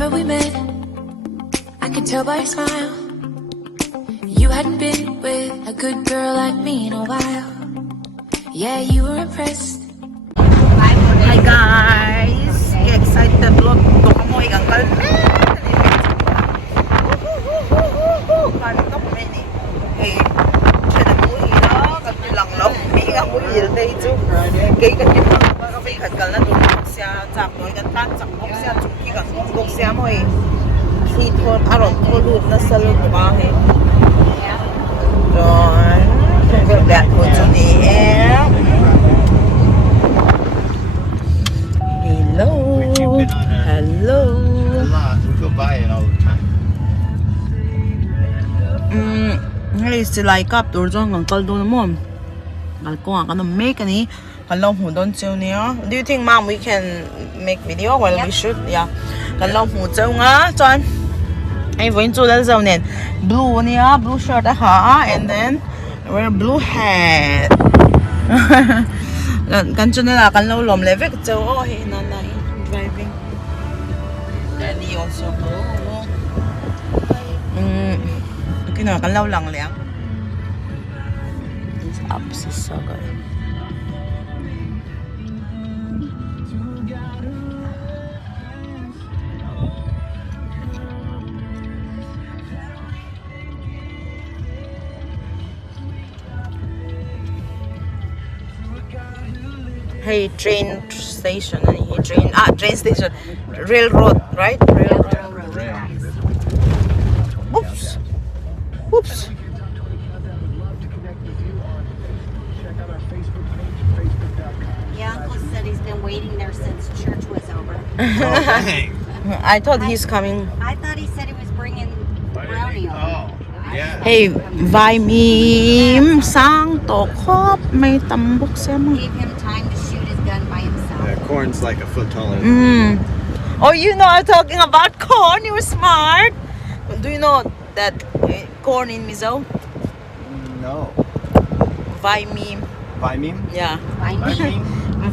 Remember we met, I could tell by your smile. You hadn't been with a good girl like me in a while. Yeah, you were impressed. Hi guys! Get excited vlog to kamoy ang kalmen! Kantok men eh. Siya na mo hila, katilang lang. May nga mo hila ito. Kaya katilang magkabigat ka na tulog siya. Tsakdoy ka tan, tsakbok siya. Tsuki ka, tsukbok siya mo eh. Hiton, aron, tulod na sa loob ba eh. Doon. That was on the air. Hello. Hello. We go by it all the time. Hey, still like up to John and Caldo the mom. I'll go on gonna make any. Hello, who don't tell me. Do you think, Mom, we can make video while we shoot? Yeah. Hello, who tell me, John? I'm going to the zone. Blue, blue shirt, and then wear a blue hat. Kancho nila kan lo lom levek so oh hey nanay driving. Daddy also blue. Okay na kan lo lang liang. This apps is so good. Hey, train station, train station, railroad, right? Railroad. Oops. Oops. Yeah, Uncle said he's been waiting there since church was over. I thought he's coming. I thought he said he was bringing brownie over. Oh, yeah. Hey, vai mim sang to khop may tambok siya mo. Gave him time to shoot his gun by himself. Yeah, corn's like a foot taller. Oh, you know I'm talking about corn. You're smart. Do you know that corn in mizo? No. Vai mim. Viming? Yeah. Viming?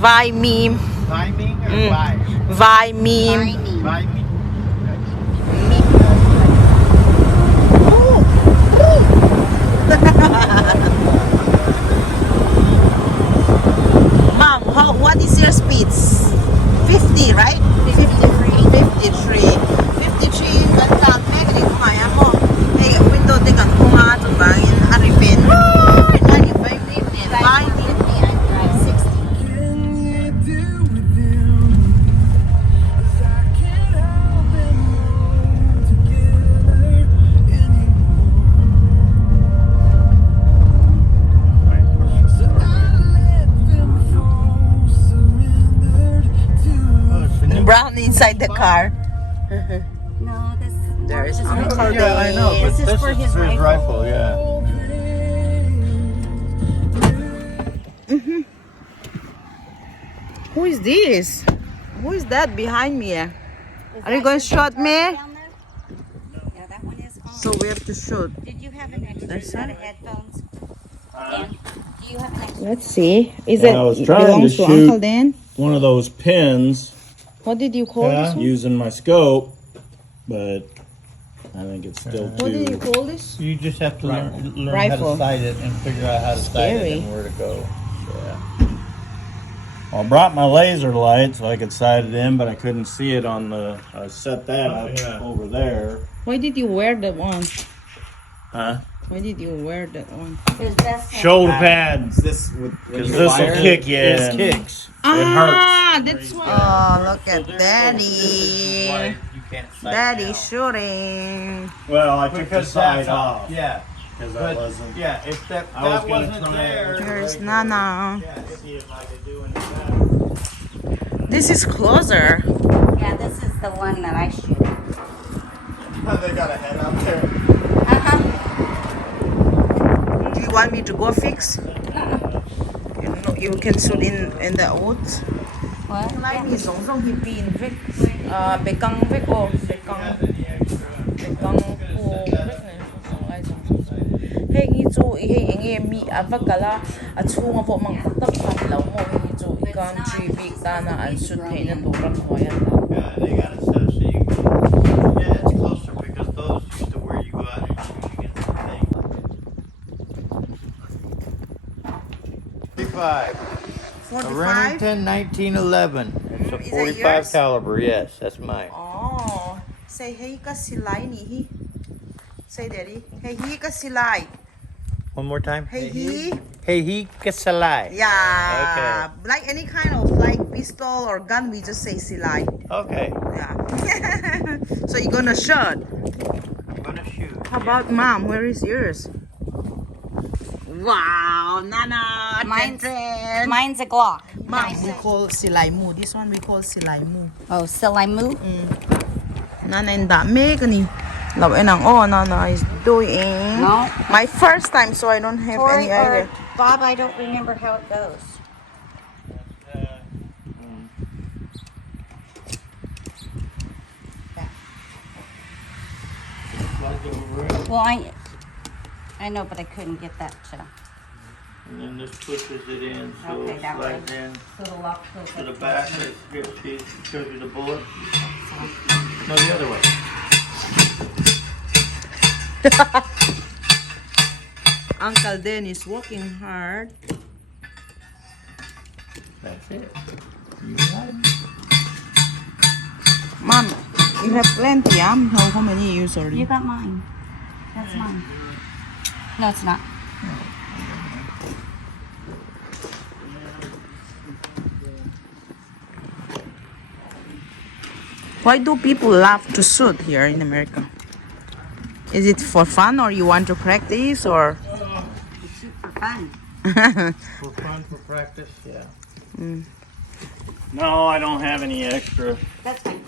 Vai mim. Viming or vi? Vai mim. Viming. Mom, what is your speeds? 50, right? 53. 53 ganda. Megani kumaya mo. Hey, window de kan kuma to bangin aripin. Nani ba ni I drive 60. Brown inside the car. No, this There's this Uncle Yeah, I know, but This is for his rifle. yeah. Who is this? Who is that behind me? Are you going to shoot me? Yeah, that one is on. So we have to shoot. Did you have an extra That's set it? of headphones? Dan, do you have an extra? Let's see. Is Yeah, I was it trying belongs to to shoot. Uncle Dan? One of those pins What did you call this one? using my scope, but I think it's still What did you too. call this? You just have to learn how Rifle. to sight it and figure out how to sight Scary. it and where to go. Well, I brought my laser light so I could sight it in, but I couldn't see it on the. I set that up over there. Why did you wear that one? Huh? Why did you wear that one? His best friend. Shoulder pads. This would Because this will kick you This in. kicks. Ah, that's why. Oh, look at Why Daddy. you can't sight Daddy now. shooting. Well, I took the Because sight that's off Yeah, because I but wasn't. yeah, if that I was that gonna wasn't try there. There's Nana. Yeah, see if I could do anything. This is closer. Yeah, this is the one that I shoot at. They got a head out there. Uh-huh. Do you want me to go fix? You can shoot in the woods. What? Nay thì giống giống hippie với bekang với cô bekang cô với này giống ai giống hey nghi chu hey nghe mi avakala a chunga vo mang tak phan lo mo nghi chu country big dana an shoot thein na to ram hoya They got it set up so you can 45. A 45? Remington 1911. It's a Is that 45 yours? caliber. Yes, that's mine. Oh, say hey ka silai ni hi. Say daddy. Hey hi ka silai. One more time. Hey hi. Hey, he kasalai. Yeah. Like any kind of like pistol or gun, we just say silai. Okay. Yeah. So you're gonna shoot. I'm gonna shoot. How about mom? Where is yours? Wow, Nana. Mine's a Glock. Mom, we call silai mu. This one we call silai mu. Oh, Silaimu? Nana and that make ni. Love enang oh Nana is doing. No. My first time, so I don't have Tori any or idea. Bob, I don't remember how it goes. Well, I know, but I couldn't get that to. And then this pushes it in, so Okay, it that way. slides in So the lock goes to the up. back. Here, see, it shows you the bullet. No, the other way. Uncle Dan is working hard. That's it. You got it. Mom, you have plenty, how many you use already? You got mine. That's mine. No, it's not. Why do people love to shoot here in America? Is it for fun or you want to practice or? You shoot for fun. For fun, for practice, yeah. No, I don't have any extra. That's fine.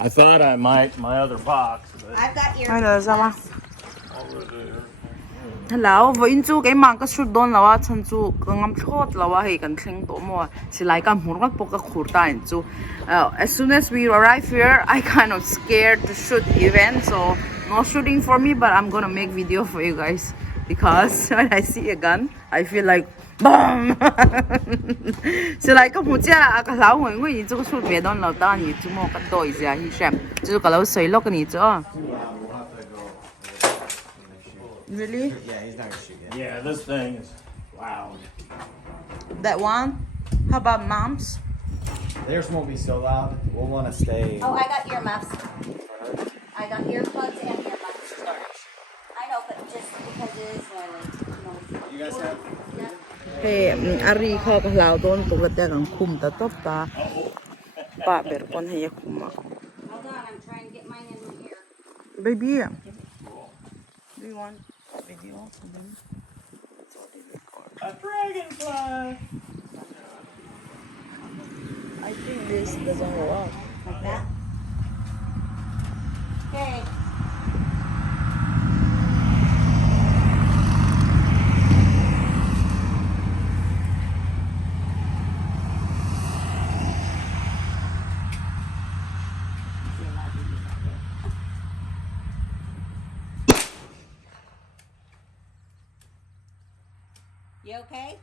I thought I might, my other box, but I've got ears. Hi, Zama. over there. Hello, với chú cái mang cái suit don lawa chân chú cái ngắm chốt lawa hay cần thing tổ mua chỉ lại cái muốn cái bộ cái khurt tay chú. As soon as we arrive here, I kind of scared to shoot even, so no shooting for me, but I'm gonna make video for you guys because when I see a gun, I feel like boom. Chỉ lại cái một cha cái lão người người chú cái shoot về don lão ta nhỉ chú mua cái đôi gì hi xem chú cái lão sấy lóc cái nhỉ chú. Really? Yeah, he's not gonna shoot yet. Yeah, this thing is loud. That one? How about mom's? Theirs won't be so loud. We'll want to stay. Oh, I got earmuffs. I got earplugs and earmuffs. I know, but just because it is noisy. You guys have. Hey, Ari kho ka lao don to ga ta kan khum ta top ta. Pa ber kon he khuma. Hold on, I'm trying to get mine in here. Baby. Do you want video for them? A dragonfly. I think this doesn't work. Like that. Okay. You okay?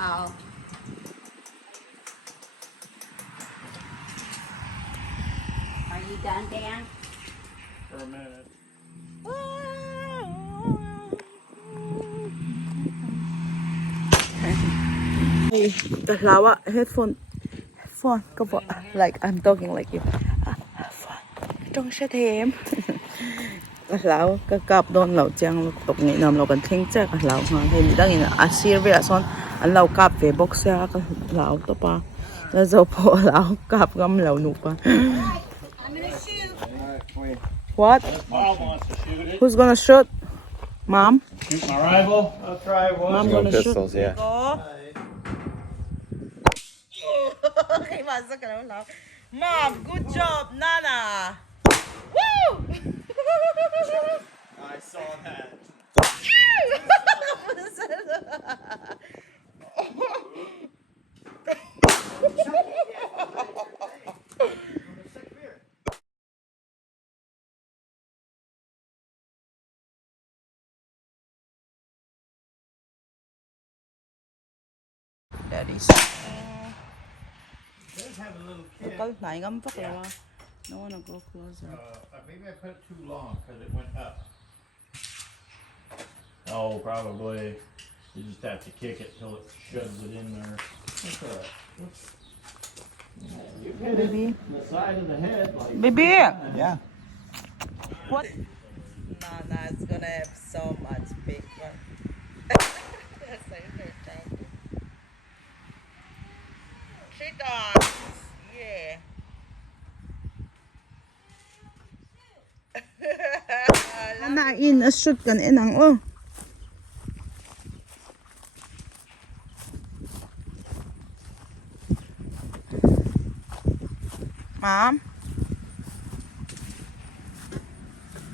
Oh. Are you done, Dan? For a minute. Hey, the lawa headphone. Cover. Like I'm talking like you. Headphone. Trong sẽ thêm. Cái lão cái cặp đón lão chàng tục nghệ nằm lão cần thinh chắc cái lão ha thì đang nhìn Assyria son anh lão cặp về box cái lão to pa จะจะพอแล้วกลับกำเหลาหนุปะ I'm gonna shoot. What Mom wants to shoot it. Who's gonna shoot Mom Shoot my rival. I'll try one. Mom Go gonna shoot pistols, yeah. Go ให้มาสักแล้วแล้ว Mom good job Nana Woo I saw that. Daddy's Có lại ngắm phát là no wanna go closer Maybe I put it too long because it went up. Oh, probably. You just have to kick it till it shoves it in there. What's that? You hit Baby the side of the head like Baby Yeah. What Nana is gonna have so much big one Sit on Yeah Nana in a shoot kan enang oh Mom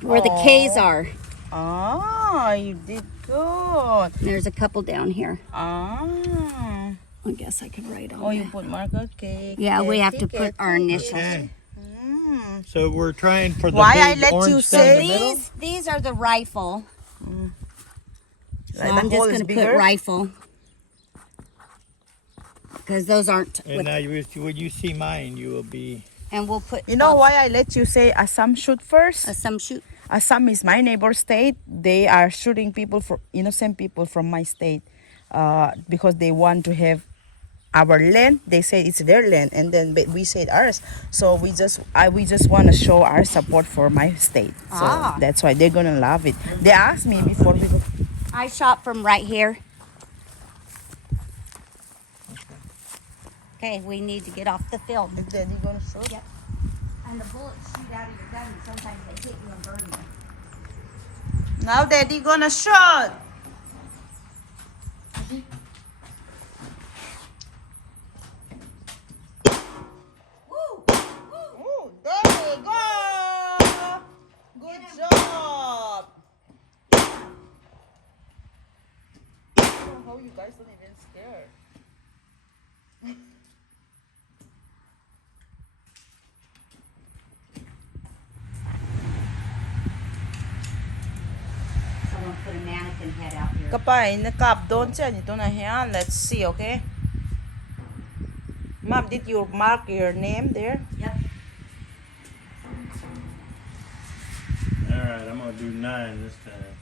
Where the K's are. Oh, you did good. There's a couple down here. Oh. I guess I could write on Oh, you that. put marker cake. Yeah, we have to put our initials. Okay. So we're trying for the Why big I let you orange down say the middle? These are the rifle. So Like I'm the just hole is going to put bigger? rifle. Because those aren't. And now when you see mine, you will be. And we'll put. You know why I let you say Assam shoot first? Some shoot. Assam is my neighbor state. They are shooting people for innocent people from my state because they want to have our land. They say it's their land, and then we say ours. So we just want to show our support for my state. So that's why they're gonna love it. They asked me before we go. I shot from right here. Okay, we need to get off the film. Is Daddy gonna shoot? Yep. And the bullets shoot out of your gun. Sometimes they hit you and burn you. Now Daddy gonna shoot. Woo! Oh, there you go. Good job. How you guys don't even scared. Someone put a mannequin head out here. Kapay, nakap doon siya. Ito na yan. Let's see, okay? Mom, did you mark your name there? Yep. Alright, I'm gonna do 9 this time.